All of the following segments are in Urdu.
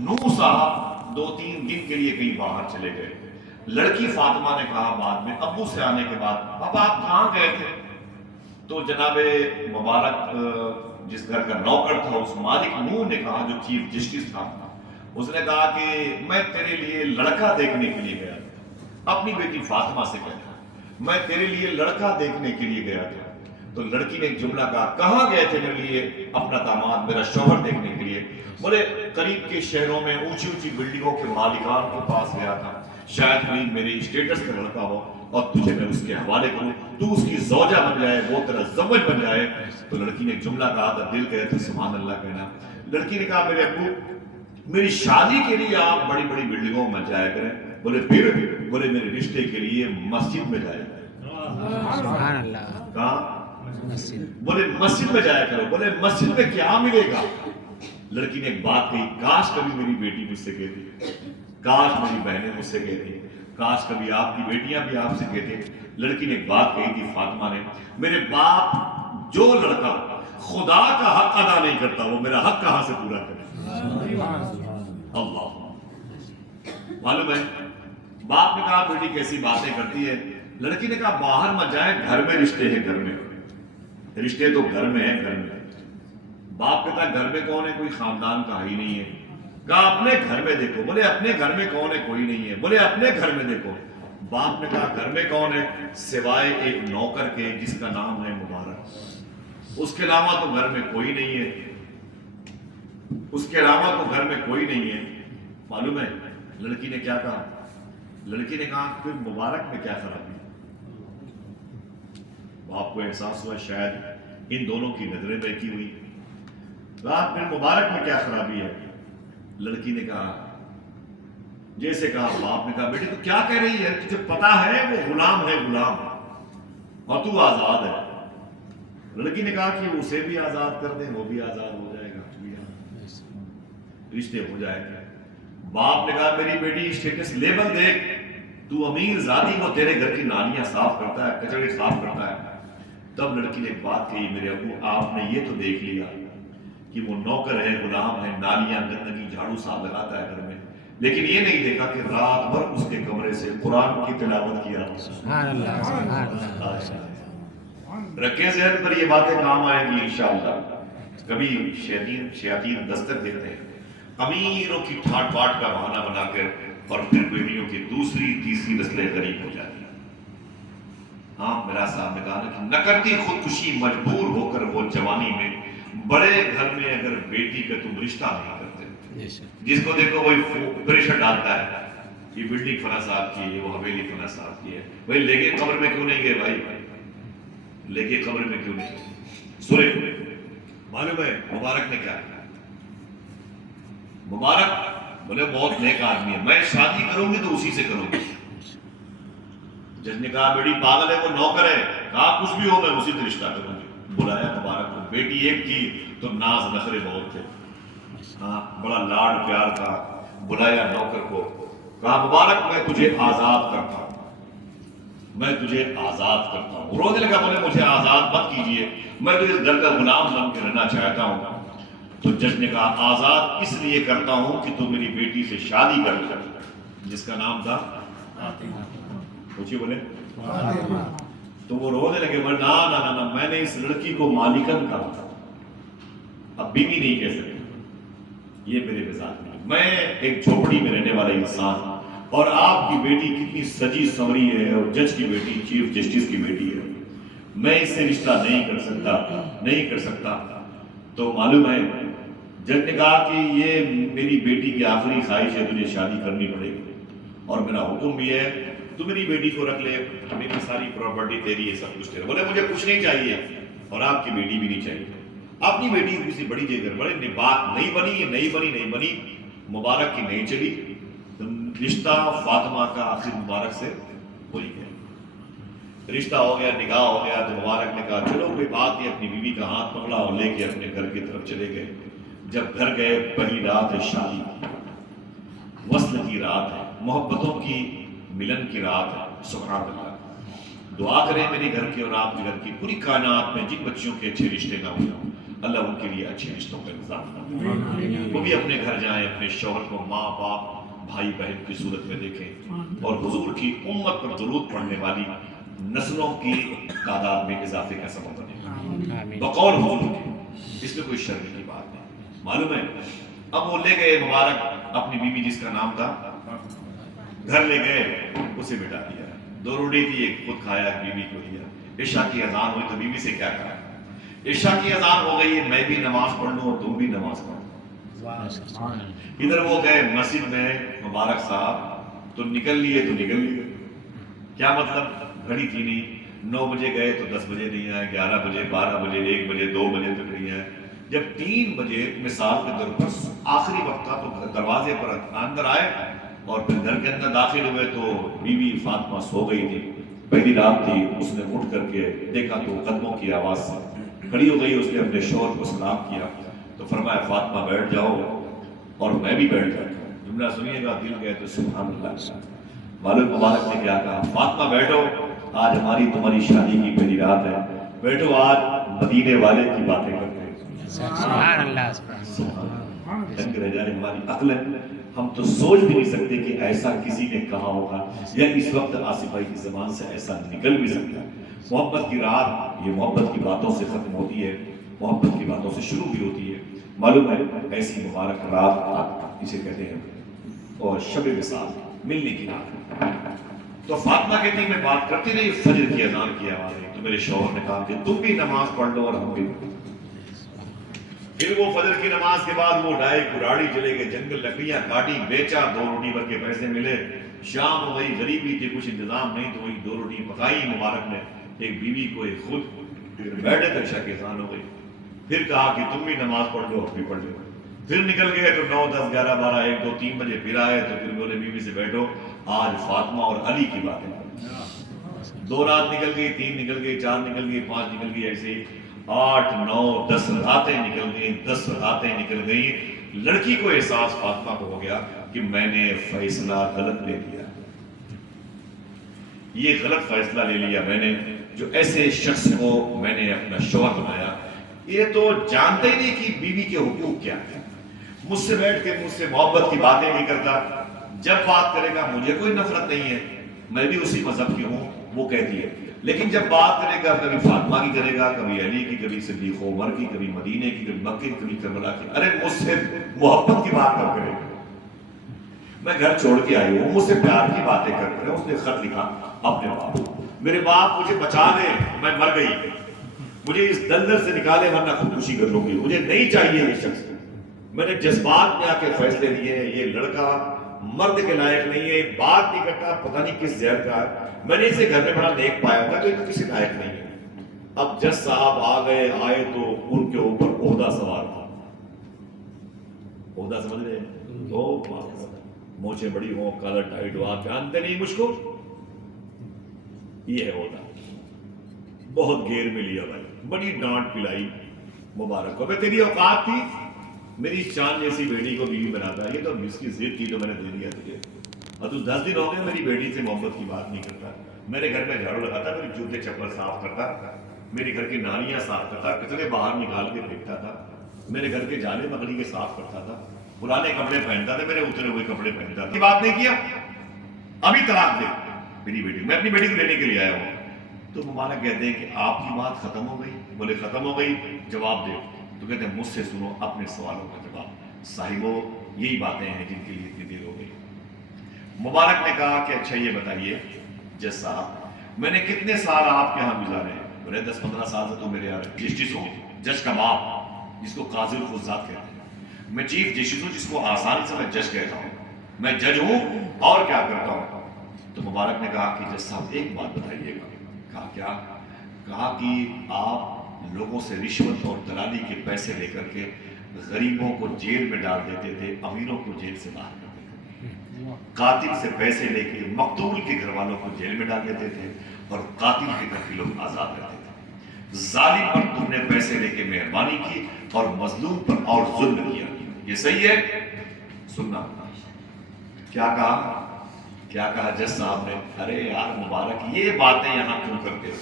نوح صاحب 2-3 دن کے لیے کہیں باہر چلے گئے. لڑکی فاطمہ نے کہا بعد میں ابو سے آنے کے بعد اب آپ کہاں گئے تھے؟ تو جناب مبارک جس گھر کا نوکر تھا اس مالک نوح نے کہا جو چیف جسٹس تھا اس نے کہا کہ میں تیرے لیے لڑکا دیکھنے کے لیے گیا تھا. اپنی بیٹی فاطمہ سے کہتا میں تیرے لیے لڑکا دیکھنے کے لیے گیا تھا. تو لڑکی نے ایک جملہ کہا کہاں گئے تھے میرے لیے اپنا داماد میرا شوہر دیکھنے کے لیے؟ بولے قریب کے شہروں میں اونچی اونچی بلڈنگوں کے مالکان کے پاس گیا تھا, شاید کوئی میرے اسٹیٹس کا لڑکا ہو اور تجھے میں اس کے حوالے کروں, تو اس کی زوجہ بن جائے, وہ تیرا زوج بن جائے. تو لڑکی نے ایک جملہ کہا تھا, دل کہے تو سبحان اللہ کہنا. لڑکی نے کہا میرے ابو میری شادی کے لیے آپ بڑی بڑی بلڈنگوں میں جایا کریں. بولے پھر؟ بولے میرے رشتے کے لیے مسجد میں جایا کریں. سبحان اللہ. کہاں؟ مسجد. بولے مسجد میں جایا کرو. بولے مسجد میں کیا ملے گا؟ لڑکی نے ایک بات کہی, کاش کبھی میری بیٹی مجھ سے کہتی, کاش میری بہنیں مجھ سے کہتی, کاش کبھی آپ کی بیٹیاں بھی آپ سے کہتے. لڑکی نے ایک بات کہی تھی فاطمہ نے, میرے باپ جو لڑکا خدا کا حق ادا نہیں کرتا وہ میرا حق کہاں سے پورا کرے؟ اللہ. معلوم ہے باپ نے کہا بیٹی کیسی باتیں کرتی ہے. لڑکی نے کہا باہر مت جائیں, گھر میں رشتے ہیں, گھر میں رشتے تو گھر میں ہیں, گھر میں. باپ کہتا ہے گھر میں کون ہے؟ کوئی خاندان کا ہی نہیں ہے. کہا اپنے گھر میں دیکھو. بولے اپنے گھر میں کون ہے؟ کوئی نہیں ہے. بولے اپنے گھر میں دیکھو. باپ نے کہا گھر میں کون ہے سوائے ایک نوکر کے جس کا نام ہے مبارک, اس کے علاوہ تو گھر میں کوئی نہیں ہے, اس کے علاوہ تو گھر میں کوئی نہیں ہے. معلوم ہے لڑکی نے کیا کہا؟ لڑکی نے کہا پھر مبارک میں کیا خرابی؟ باپ کو احساس ہوا شاید ان دونوں کی نظریں بہکی ہوئی. کہا پھر مبارک میں کیا خرابی ہے؟ لڑکی نے کہا جیسے کہا. باپ نے کہا بیٹی تو کیا کہہ رہی ہے؟ تجھے پتا ہے وہ غلام ہے, غلام, اور تو آزاد ہے. لڑکی نے کہا کہ اسے بھی آزاد کر دیں, وہ بھی آزاد ہو جائے گا, رشتے ہو جائے گا. باپ نے کہا میری بیٹی اسٹیٹس لیبل دیکھ, تو امیر ذاتی, وہ تیرے گھر کی نالیاں صاف کرتا ہے, کچڑے صاف کرتا ہے. تب لڑکی نے ایک بات کہی, میرے ابو آپ نے یہ تو دیکھ لیا کہ وہ نوکر ہے, غلام ہے, نالیاں گندگی جھاڑو صاف لگاتا ہے گھر میں, لیکن یہ نہیں دیکھا کہ رات بھر اس کے کمرے سے قرآن کی تلاوت کیا. سبحان اللہ. سبحان اللہ. رکھیں ذہن پر, یہ باتیں کام آئیں گی انشاءاللہ. کبھی شیاطین دستک دیتے ہیں امیروں کی ٹھاٹ باٹ کا بہانہ بنا کر, اور پھر بیٹیوں کی دوسری تیسری نسلیں غریب ہو جاتی ہیں. ہاں میرا صاحب نے کہا کہ نہ کرتی خودکشی مجبور ہو کر وہ جوانی میں, بڑے گھر میں اگر بیٹی کا تم رشتہ نہیں کرتے, جس کو دیکھو وہی پریشر ڈالتا ہے, یہ بلڈنگ فلاں صاحب کی ہے, وہ حویلی فلاں صاحب کی ہے, بھائی لے کے قبر میں کیوں نہیں گئے بھائی, لے کے قبر میں کیوں نہیں گئے؟ سورے معلوم ہے مبارک نے کیا کہا؟ مبارک بولے بہت نیک آدمی ہے, میں شادی کروں گی تو اسی سے کروں گی. جج نے کہا بیٹی پاگل ہے, وہ نوکر ہے. کہا کچھ بھی ہو میں اسی سے رشتہ کروں گی. بلایا مبارک کو, بیٹی ایک تھی تو ناز نخرے بہت تھے, ہاں بڑا لاڈ پیار تھا. بلایا نوکر کو, کہا مبارک میں تجھے آزاد کرتا ہوں, میں تجھے آزاد کرتا ہوں. رونے لگا, بولے مجھے آزاد مت کیجیے, میں تو اس گھر کا غلام بن کے رہنا چاہتا ہوں. تو جج نے کہا آزاد اس لیے کرتا ہوں کہ تو میری بیٹی سے شادی کر لے, جس کا نام تھا پوچھیے. بولے تو وہ رونے لگے, بولے نا میں نے اس لڑکی کو مالکن کہا تھا, اب بیوی نہیں کہہ سکتے, یہ میرے مزاج میں. میں ایک جھوپڑی میں رہنے والا انسان, اور آپ کی بیٹی کتنی سجی سنوری ہے, اور جج کی بیٹی چیف جسٹس کی بیٹی ہے, میں اس سے رشتہ نہیں کر سکتا. تو معلوم ہے جج نے کہا کہ یہ میری بیٹی کی آخری خواہش ہے, تجھے شادی کرنی پڑے گی, اور میرا حکم بھی ہے تو میری بیٹی کو رکھ لے, میری ساری پراپرٹی تیری ہے, سب کچھ تیرا. بولے مجھے کچھ نہیں چاہیے, اور آپ کی بیٹی بھی نہیں چاہیے. اپنی بیٹی کو کسی بڑی جگہ بڑے بات نہیں بنی, مبارک کی نہیں چلی. رشتہ فاطمہ کا آخر مبارک سے ہو ہی گیا, رشتہ ہو گیا, نکاح ہو گیا. تو مبارک نے کہا چلو کوئی بات نہیں, اپنی بیوی کا ہاتھ پکڑا اور لے کے اپنے گھر کی طرف چلے گئے. جب گھر گئے, پہلی رات ہے شادی کی, وصل کی رات ہے, محبتوں کی ملن کی رات ہے. سبحان اللہ. دعا کریں میرے گھر کے اور آپ کے گھر کی, پوری کائنات میں جن بچیوں کے اچھے رشتے نہ ہوں, اللہ ان کے لیے اچھے رشتوں کا انتظام کرے، وہ بھی اپنے گھر جائیں، اپنے شوہر کو ماں باپ بھائی بہن کی صورت میں دیکھیں، اور حضور کی امت پر درود پڑھنے والی نسلوں کی تعداد میں اضافے کا سبب بنے بقول حضور کے، اس میں کوئی شرم کی بات نہیں۔ معلوم ہے اب وہ لے گئے مبارک اپنی بیوی جس کا نام تھا، گھر لے گئے، اسے بٹا دیا، 2 روٹی تھی، ایک خود کھایا، ایک بیوی کو دیا۔ عشاء کی اذان ہوئی تو بیوی سے کیا کہا، عشاء کی اذان ہو گئی ہے، میں بھی نماز پڑھ لوں اور تم بھی نماز پڑھ لو۔ ادھر وہ گئے مسجد میں مبارک صاحب، تو نکل لیے تو نکل لیے، کیا مطلب، گھڑی تھی نہیں، 9 بجے گئے تو 10 بجے نہیں آئے، 11 بجے، 12 بجے، 1 بجے، 2 بجے تک نہیں آئے۔ جب 3 بجے مثال کے طور پر آخری وقت تھا تو دروازے پر اندر آئے، اور پھر گھر کے اندر داخل ہوئے تو بیوی فاطمہ سو گئی تھی، پہلی رات تھی۔ اس نے اٹھ کر کے دیکھا تو قدموں کی آواز سے کھڑی ہو گئی، اس نے اپنے شوہر کو سلام کیا تو فرمایا فاطمہ بیٹھ جاؤ، اور میں بھی بیٹھ جاتا ہوں۔ جملہ سنیے گا، دل گئے تو سبحان اللہ۔ معلوم مبارک نے کیا کہا، فاطمہ بیٹھو، آج ہماری تمہاری شادی کی پہلی رات ہے، بیٹھو، آج مدینے والے کی باتیں کرتے ہیں۔ سبحان اللہ، دنگ رہ جائے ہماری عقل، ہم تو سوچ بھی نہیں سکتے کہ ایسا کسی نے کہا ہوگا، یا اس وقت آصف بھائی کی زبان سے ایسا نکل بھی سکتا ہے۔ محبت کی رات یہ محبت کی باتوں سے ختم ہوتی ہے، محبت کی باتوں سے شروع بھی ہوتی ہے۔ معلوم ہے ایسی مبارک رات اسے کہتے ہیں، اور شب وصال، ملنے کی رات۔ تو فاطمہ کہتی میں بات کرتی رہی، فجر کی اذان کی آواز آئی تو میرے شوہر نے کہا کہ تم بھی نماز پڑھ لو اور ہم بھی۔ پھر وہ فجر کی نماز کے بعد وہ ڈائی کراڑی چلے گئے، جنگل لکڑیاں کاٹی، بیچا، 2 روٹی بھر کے پیسے ملے۔ شام ہو گئی، غریبی تھی، کچھ انتظام نہیں تو وہی 2 روٹی پکائی مبارک نے، ایک بیوی کو ایک خود، پھر بیٹھے تو عشاء کی اذان ہو گئی۔ پھر کہا کہ تم بھی نماز پڑھ لو، ہم بھی پڑھ لو۔ پھر نکل گئے تو 9، 10، 11، 12، 1، 2، 3 بجے پھر آئے تو پھر بولے بیوی سے بیٹھو، آج فاطمہ اور علی کی باتیں کریں۔ 2 رات نکل گئی، 3 نکل گئی، 4 نکل گئی، 5 نکل گئی، ایسے ہی 8، 9، 10 راتیں نکل گئی، 10 راتیں نکل گئی۔ لڑکی کو احساس فاطمہ کو ہو گیا کہ میں نے فیصلہ غلط لے لیا، یہ غلط فیصلہ لے لیا میں نے، جو ایسے شخص کو میں نے اپنا شوہر بنایا، یہ تو جانتے ہی نہیں کہ بیوی کے حقوق کیا ہے۔ مجھ سے بیٹھ کے مجھ سے محبت کی باتیں نہیں کرتا، جب بات کرے گا مجھے کوئی نفرت نہیں ہے، میں بھی اسی مذہب کی ہوں، وہ کہتی ہے، لیکن جب بات کرے گا کبھی فاطمہ کی کرے گا، کبھی علی کی، کبھی صدیق عمر کی، کبھی مدینے کی، کبھی مکے کی، کبھی کربلا کی، ارے مجھ سے محبت کی بات کر کرے گا، میں گھر چھوڑ کے آئی ہوں، مجھ سے پیار کی باتیں کر رہے ہیں۔ اس نے خط لکھا اپنے باپ، میرے باپ مجھے بچا دے، میں مر گئی، مجھے اس دلدل سے نکالے ورنہ خودکشی کر لوں گی، مجھے نہیں چاہیے یہ شخص، میں نے جذبات میں آ کے فیصلے لیے ہیں، یہ لڑکا مرد کے لائق نہیں ہے، بات نہیں کرتا، پتہ نہیں کس زہر کا ہے، میں نے اسے گھر میں بڑا نیک پایا ہوگا تو یہ تو کسی لائق نہیں ہے۔ اب جج صاحب آئے تو ان کے اوپر عہدہ سوار تھا، عہدہ سمجھ رہے ہیں، تو موچیں بڑی ہوں، کالر ٹائٹ ہو، آپ جانتے نہیں مجھ کو، یہ ہے عہدہ، بہت گیر میں لیا بھائی، بڑی ڈانٹ پلائی، مبارک ہو بے، تیری اوقات تھی میری چاند جیسی بیٹی کو بیوی بناتا ہے، یہ تو اس کی ضد تھی تو میں نے دے دیا تجھے، اور تو 10 دن ہو گئے میری بیٹی سے محبت کی بات نہیں کرتا، میرے گھر میں جھاڑو لگاتا، میرے جوتے چپل صاف کرتا، میرے گھر کی نالیاں صاف کرتا، کچرے باہر نکال کے پھینکتا تھا، میرے گھر کے جالے مکڑی کے صاف کرتا تھا، پرانے کپڑے پہنتا تھا، میرے اترے ہوئے کپڑے پہنتا تھا، یہ بات نہیں کیا، ابھی طلاق دے میری بیٹی، میں اپنی بیٹی کو لینے کے لیے آیا ہوں۔ تو مبارک کہتے ہیں کہ آپ کی بات ختم ہو گئی، بولے ختم ہو گئی، جواب دے، تو کہتے ہیں مجھ سے سنو اپنے سوالوں کا جواب، صاحبو یہی باتیں ہیں جن کے لیے اتنی دیر ہو گئی۔ مبارک نے کہا کہ اچھا یہ بتائیے جج صاحب، میں نے کتنے سال آپ کے ہاں گزارے ہیں؟ بولے 10-15 سال سے تو میرے یہاں جسٹس ہوں، جج کا باپ جس کو قاضی القضات کہتے ہیں، میں چیف جسٹس ہوں جس کو آسانی سے میں جج کہتا ہوں، میں جج ہوں اور کیا کرتا ہوں۔ تو مبارک نے کہا کہ جج صاحب ایک بات بتائیے گا۔ کہا کیا؟ کہا کہ آپ لوگوں سے رشوت اور دلالی کے پیسے لے کر کے غریبوں کو جیل میں ڈال دیتے تھے، امیروں کو جیل سے باہر کر دیتے تھے، قاتل سے پیسے لے کے مقتول کے گھر والوں کو جیل میں ڈال دیتے تھے اور قاتل کے گھر کے لوگ آزاد کرتے تھے، ظالم پر تم نے پیسے لے کے مہربانی کی اور مظلوم پر اور ظلم کیا، یہ صحیح ہے؟ سننا کیا کہا؟ کیا کہا جج صاحب نے؟ ارے یار مبارک، یہ باتیں یہاں کیوں کرتے ہو؟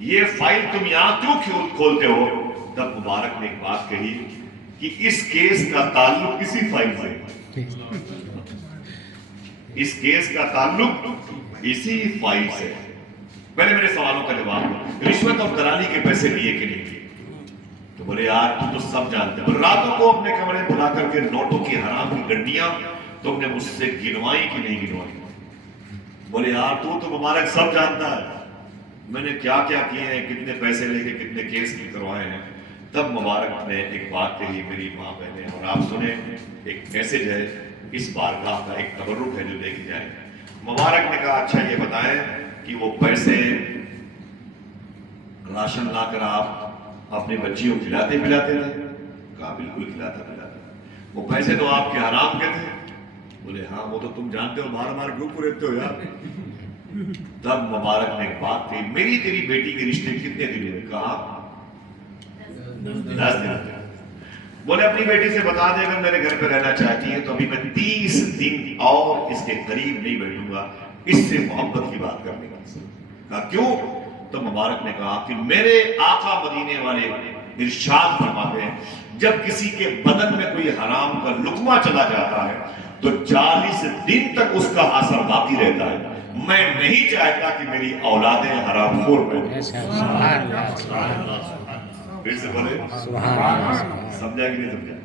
یہ فائل تم یہاں کیوں کھولتے ہو؟ تب مبارک نے ایک بات کہی کہ اس کیس کا تعلق اسی فائل سے، اس کیس کا تعلق اسی فائل سے۔ پہلے میرے سوالوں کا جواب دو، رشوت اور دلالی کے پیسے لیے کہ نہیں لیے؟ تو بولے یار تم تو سب جانتے ہیں، راتوں کو اپنے کمرے میں بلا کر کے نوٹوں کی حرام کی گڈیاں تم نے مجھ سے گنوائی کہ نہیں گنوائی؟ بولے یار تو مبارک سب جانتا ہے میں نے کیا کیا کیے ہیں، کتنے پیسے لے کے کتنے کیس کروائے ہیں۔ تب مبارک نے ایک بات کہی، میری ماں بہنیں اور آپ سنیں، ایک میسج ہے اس بارگاہ کا، ایک تبرک ہے جو لے کے جائیں۔ مبارک نے کہا اچھا یہ بتائیں کہ وہ پیسے راشن لا کر آپ اپنی بچیوں کو کھلاتے پلاتے رہے؟ کہا بالکل کھلاتا پلاتا۔ وہ پیسے تو آپ کے حرام کے تھے؟ بولے ہاں وہ تو تم جانتے ہو، بار بار کیوں رہتے ہو یار۔ تب مبارک نے ایک بات کہی، میری تیری بیٹی کے رشتے کتنے دن ہوئے؟ کہا 10 دن۔ بولے اپنی بیٹی سے بتا دے اگر میرے گھر پہ رہنا چاہتی ہے تو ابھی میں 30 دن اور اس کے قریب نہیں بیٹھوں گا، اس سے محبت کی بات کرنے کا۔ کہا کیوں؟ تو مبارک نے کہا کہ میرے آقا مدینے والے ارشاد فرماتے ہیں جب کسی کے بدن میں کوئی حرام کا لقمہ چلا جاتا ہے تو 40 دن تک اس کا اثر باقی رہتا ہے۔ میں نہیں چاہتا کہ میری اولادیں حرام خور بنیں۔ سبحان اللہ، سبحان اللہ، پھر سے بولے سبحان اللہ، سمجھا کہ نہیں سمجھا؟